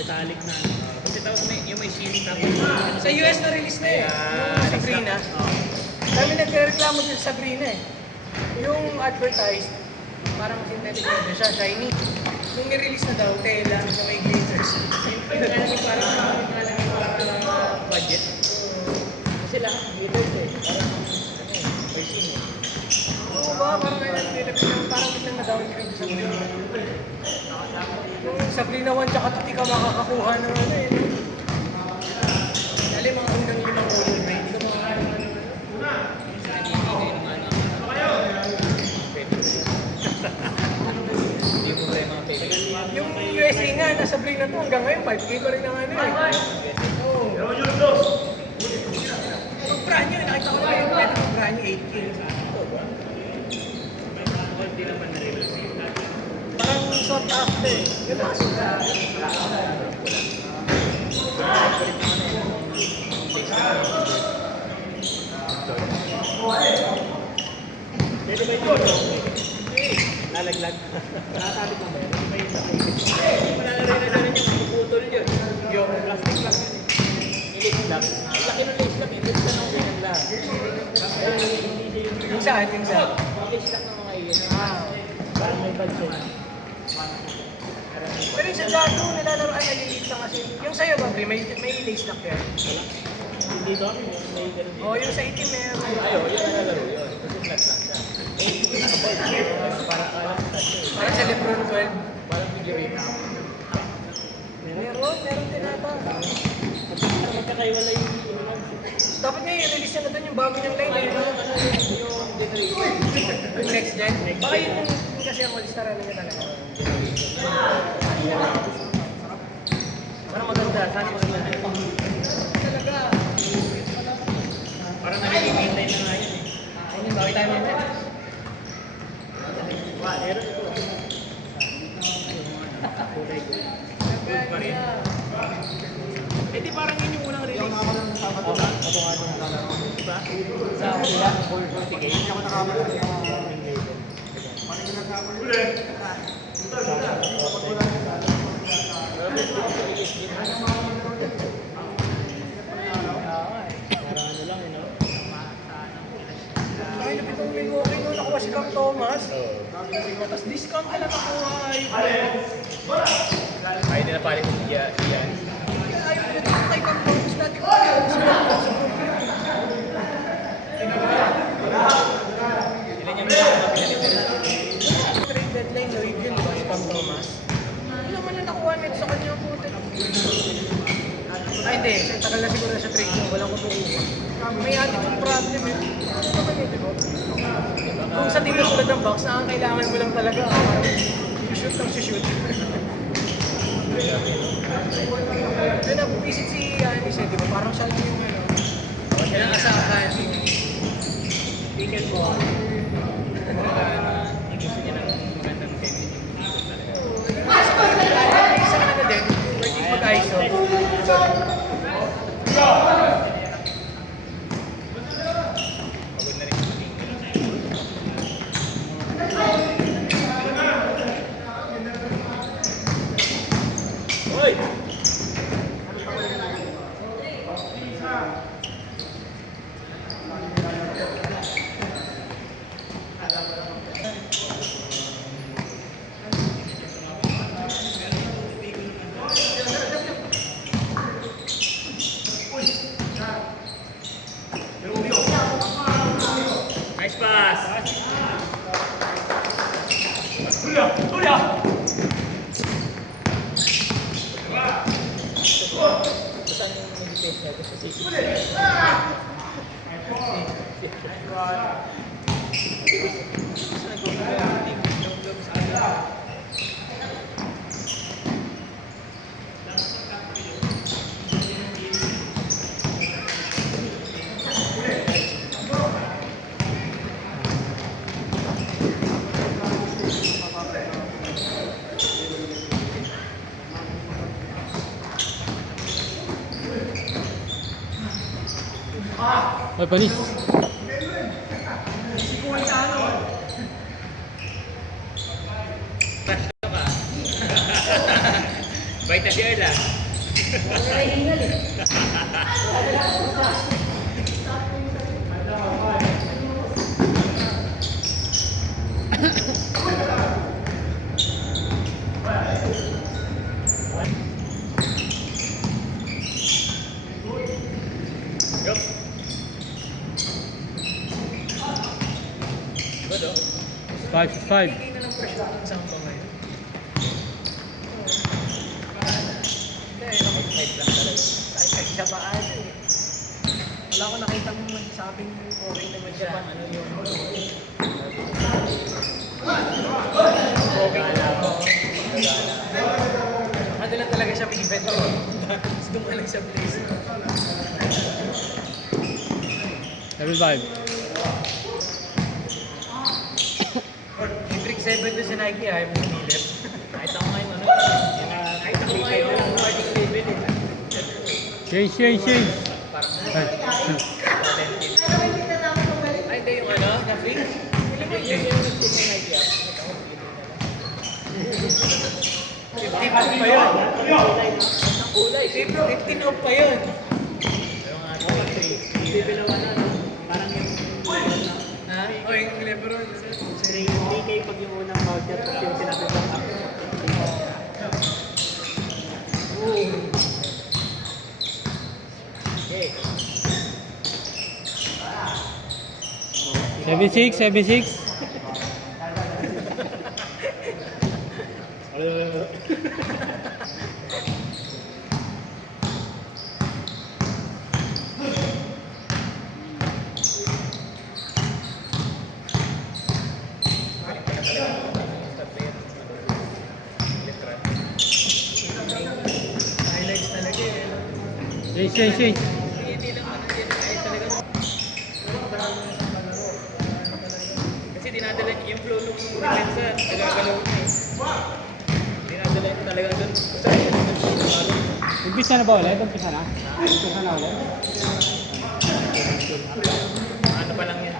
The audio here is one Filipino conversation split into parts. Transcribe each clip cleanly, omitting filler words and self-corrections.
metallic na. Kasi tapos yung may sheen tapos. Sa US na release na eh. Yung Sabrina. Kami nagreklamo din sa Sabrina eh. Yung advertised, parang synthetic leather siya, shiny. Nung nirelease na daw, tela na may glitters. Parang budget. Kasi lahat glitters eh. Parang may sheen eh. Oo ba? Parang biglang na-downgrade sa Sabrina. Yung Sabrina 1 tsaka 2, di ka makakakuha ng ano eh. Dali mga hanggang 5 color grade, di ka makakakuha ng ano. Hindi mo tayo mga favorite. Yung USA nga, na Sabrina 2 hanggang ngayon, 5K pa rin ang ano eh. Oo. Pag brand new, nakita ko na yung pwede pag brand new 8K. Hindi naman na-release. Parang sought after eh. Yung mga sought after. Pwede ba yun? Lalaglag. Nakakabit mo ba yun? Pwede ba yun sa favorite? Malalagay na rin yung puputol yun. Yung plastic lang yun eh. Yung lace lang. Laki ng lace lang. Lace lang ang pinagla. Yung saan? Yung saan? Lace lang ng mga iyon. Parang may budget. Pero yung sa Jato, nilalaroan na lilit lang kasi. Yung sa'yo ba, Bri? May lace lock yan? Hindi ko kami yung may ganun din. Oo, yung sa itim meron. Ayaw, yun ang nalaro yun. Kasi flat lang siya. Parang Parang sa Lebron 12. parang figurine. Meron din ata. Magkakaiwala yung Dapat nga i-release niya na doon yung bago niyang line eh. No? yung generation. Yung next gen. Baka yun yung kasi ang all-star niya talaga. Parang maganda. Sana maganda na yun. Talaga. Parang nalilipintay na nga yun eh. Ayun, bakit tayo nito? Meron ito. Kulay ko. Good pa rin. Eh di parang yun yung unang release. Ito nga diba? Sa kapila, 40K. Hindi ako nakamala. Ay, lapit ang Milwaukee nung nakuha si Cam Thomas. Tapos discount ka lang nakuha. Ay, hindi na palit siya. Ayaw ko na kay Cam Thomas natin. Ilan yung mga pinalitan? Trade deadline, Lloyd yun, di ba? Si Cam Thomas. Ano naman na nakuha nito sa kanya ang puti? Ay, hindi. Tagal na siguro sa trade niya. Walang kumukuha. May attitude problem eh. Ano naman yun, di ba? Kung sa team na tulad ng box, kailangan mo lang talaga. Shoot lang si shoot. Doon napupisit si Anis eh, di ba? Parang siya yung ano. Siya ang asahan. Tingnan ko. Gusto niya ng magandang tennis. Isang ano din, working mag-ISO. Pagod na rin sa tingin. Hoy! Nice pass! Saan yung mag-defense niya? Gusto si Ay, panis. Crush ka ba? Bait na si Erla. Yup. Good, oh. 5-5. Hindi na lang fresh yung Samba ngayon. Hindi, Height lang talaga. kahit siya pa ate eh. Wala ko nakita mong nagsabing okay naman siya. Ano yung... Okay na ako. Gagana. Ano lang talaga siya may event ko. Tapos gumalag sa place. 7-5. Trick 7 to si Nike ayaw mo humilip. Kahit ako ngayon, ano? Kahit ako ngayon, starting level eh. Change. Ay. Ay, hindi yung ano, na free? Yung nag-sit ng Nike app. 15 off pa yun. Ang kulay. 15 off pa yun. Pero nga, level na wala, no? Parang yung... Ha? O yung Lebron. Hindi kayo pag yung unang voucher, tapos yung sinabi ng app. Okay. 7-6. Highlights talaga eh. Change. Hindi lang ano yan, ay talagang... Kasi dinadala niya yung flow ng depensa, nagagalaw na eh. Dinadala niya talaga doon. Umpisa na ba ulit? Umpisa na ulit? Ano pa lang yan?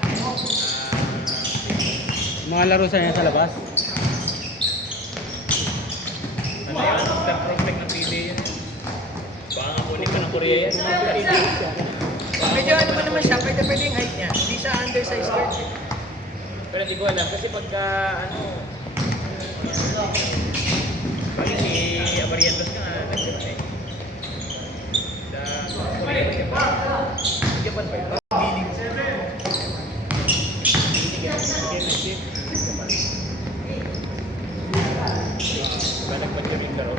Mga laro sa niya sa labas? Ano yun? Star prospect ng PBA yun. Baka nga kunin pa ng Korea yan. Medyo ano pa naman siya, pwede yung height niya. Hindi siya undersized guard eh. Pero hindi ko alam kasi pagka ano... Pag si Abarientos ka nga, nagsipan eh. Sa Korea. Japan pa yun. Feeling. Diba nagpan kaming laro?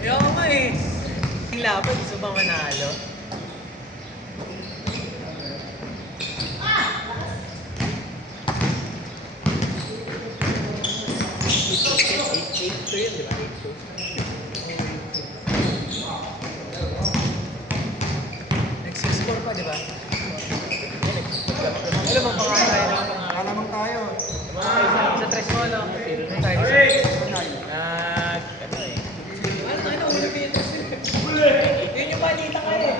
Ayaw nga eh. Yung laban, gusto ba manalo? Ito yun, di ba? Nag-6-4 pa, di ba? Alam mo, pangalan tayo na. Kalamang tayo. Sa tres mo, no? Tayo. Ano eh. Ano, ulo ko yun. Yun yung balita ka eh.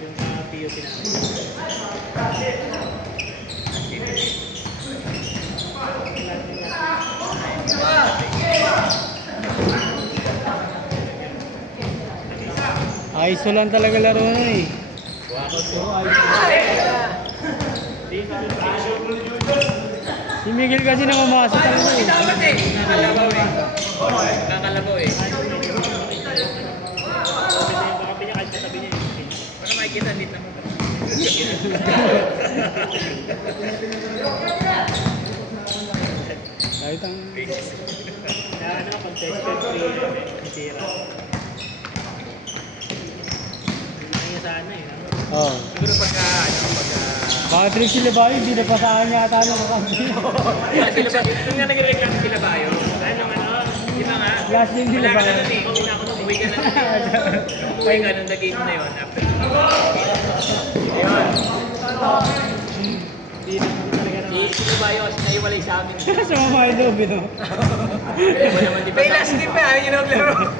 Yung POP namin. Ayos lang talaga laro na eh. Si Miguel kasi namamasok talaga eh. Dapat eh. Kakalabaw eh. Kakalabaw eh. Baka pinakad katabi niya yung pin. Paano makikita? Lit naman. Kahit ang... Kaya ano, contested free tira. Hindi niya sana eh. Oo. Siguro pagka Patrick sila ba? Hindi na pasahan yata ng kakampi. Sila ba? Nung nga nagreklamo sila ba yun? Di ba nga? Last game Wala nila ka ba? na nun eh. Uwi na ako nung uwi ka na nun eh. Uwi ka nung the game na yun. After. Ayun. Sino ba yun? Naiwalay sa amin. Sa mga loob, no? Iba naman di ba? May last game pa, yun ang laro.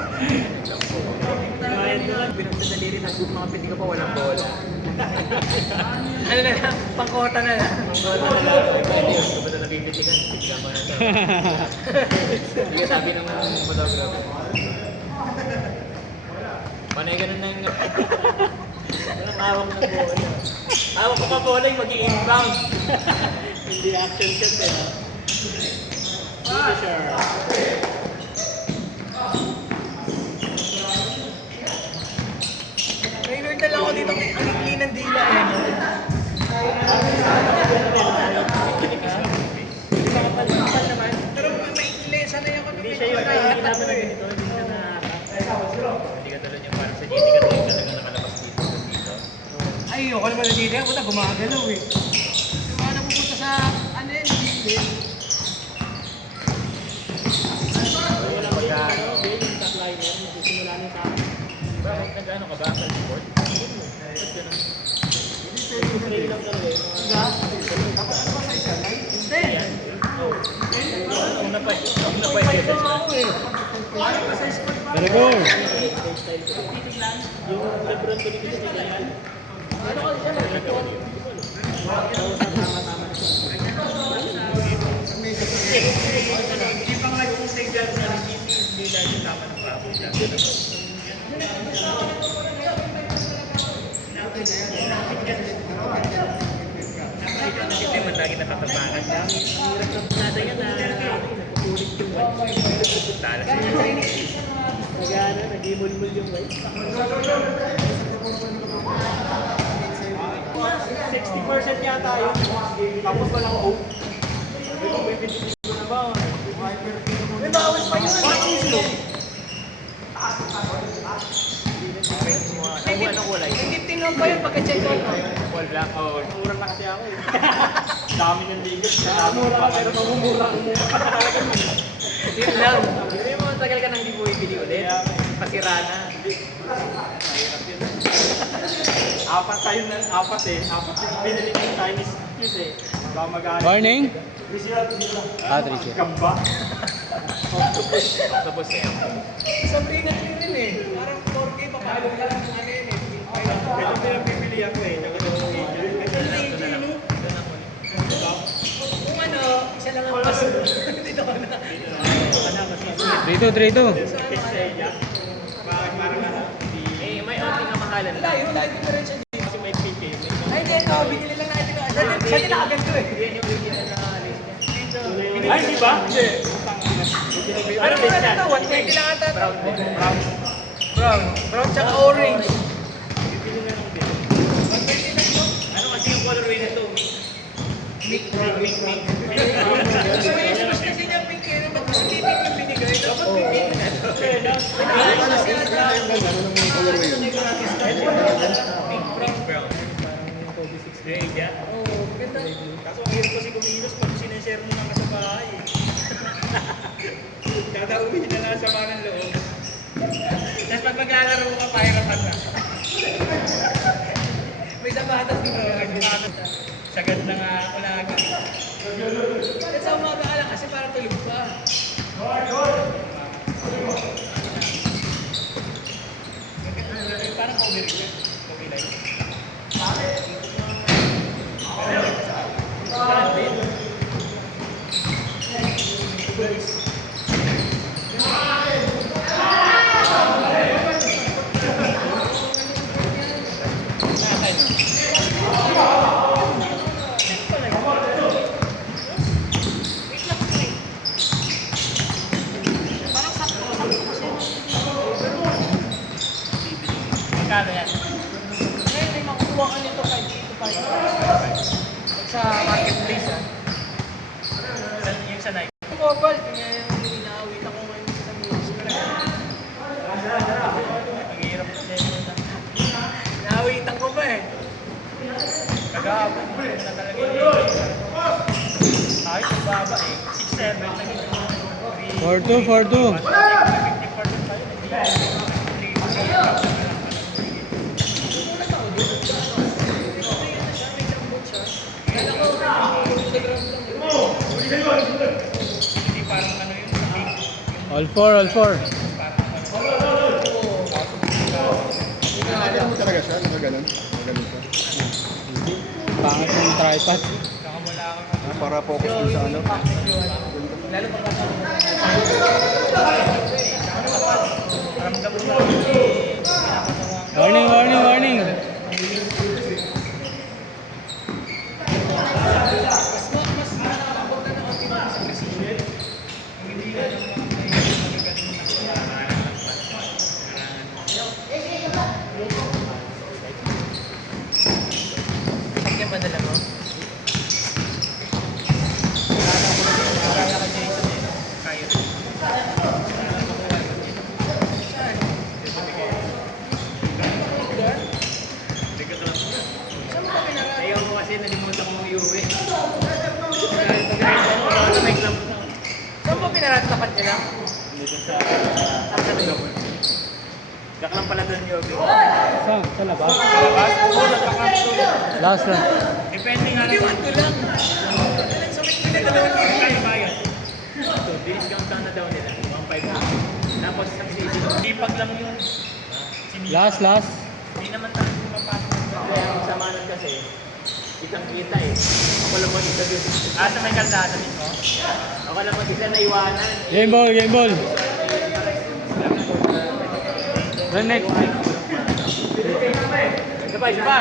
Pinagsadali rin ang mga piti ko pa walang bola. Ano na lang, pangkota na lang. Bola na lang. Pwede yun. Kung ba na nabibitigan? Bigla mo na to. Hindi sabi naman ng photographer. Panay ganun na yung... Walang hawak ng bola. Hawak ko pa bola yung mag-i-inbound. Hindi action shot eh. Finisher. Trainer na lang ako dito kay Anikli ng Dila eh. Pero maikli, sanay ako Hindi siya yung kailangan naman na ganito. Hindi siya na... Hindi ka talaga yung parang sa GT ka talaga nakalabas dito. Ay, ako naman na dito. Puta, gumagalaw eh. Diba napupunta sa, ano yun, dito. Wala ba yung ano? Yung top liner. Magsisimula na sa akin. Bakit nag-ano ka ba? Pag-sport? Ba't ganun? Trail lang talaga eh. Hindi. Una pa yung Very good. yung Lebron ko dito sa yan. Ano kasi siya nag-ito? Hindi pa nga yung say dyan sa hindi lang yung tama ng papo. Nakikita na kita yung lagi nakatabangan. Ang hirap ng natin yan na napupulit yung white. Talas yung nag-ano, nag-imulmul yung white. 60% yata yun. Tapos walang oak. May pinipili ko na ba? May bawas pa yun. Anong kulay? Tingnan pa yun pagka-check out. All black. Oh, mura na kasi ako eh. Dami ng ligas. Mura ka pero mamumura. Yun lang. Hindi mo tagal ka nang hindi bumibili ulit. Pasira na. Mahirap yun. Apat tayo na. Apat eh. Apat yung binili ng Chinese news eh. Baka mag-ano. Morning. Patrick. Gamba. Octopus. Octopus eh. Sabrina rin eh. Parang 4K papalo lang ng ano yun eh. Ito pinapipili ako eh. Nakatulong agent. Kung ano, isa lang ang paso. Dito ka na. 3-2. Eh, may onting kamahalan lang. Layo, layo difference yun. Kasi may PK. Ay, hindi ito. Binili lang natin. Sa tinagan to eh. Yan yung original na list niya. Ay, di ba? Hindi. Ano list niya? 120 lang ata. Brown. Brown. Brown. Brown tsaka orange. Ano kasi yung colorway nito? Mink. Gusto kasi niya pink eh. Ba't gusto niya pink yung binigay? Dapat pink na. Pink brown. Grade yan. Oo, ganda. Kaso ang hirap kasi kumilos pag sineshare mo naman sa bahay. Kada uwi na lang sama ng loob. Tapos pag maglalaro ka, pahirapan ka. May sapatas dito. Sagad na nga ako lagi. At sa umaga ka lang kasi parang tulog pa. Parang cover rin. Cover line. Magkano yan? Ngayon, may makukuha ka nito kahit dito pa. Sa marketplace ah. Yung sa Nike. Yung mobile, kanya yung inaawit ako ngayon sa music. Ang hirap na din yun. Inaawitan ko ba eh. Nag-aabot mo na 4-2, 4-2. All four, all four. Nakaganon mo talaga siya? Nakaganon? Nakaganon siya? Pangit yung tripod. Para focus dun sa ano? Warning, warning, warning. Sakyan ba dala mo? Ayaw ko kasi nalimutan ko mag-uwi. Dahil pag-ride ako, baka may club na. Saan mo pinaratapat nyo lang? Dito sa Gak lang pala doon yung Saan? Sa labas? Last lang. depende nga lang. Iwan ko lang. Sa may pinagdalawan ko. Kaya bayad. So, discount lang na daw nila. 1.5. Tapos sa sisi. Ipag lang yung Last, last. hindi naman tayo pumapasok. Kaya ang samanan kasi, kitang kita eh. Ako lang mag-isa dito. Sa may kalsada nito? Ako lang mag-isa na iwanan. Game ball, game ball. Run next. Isa pa, isa pa.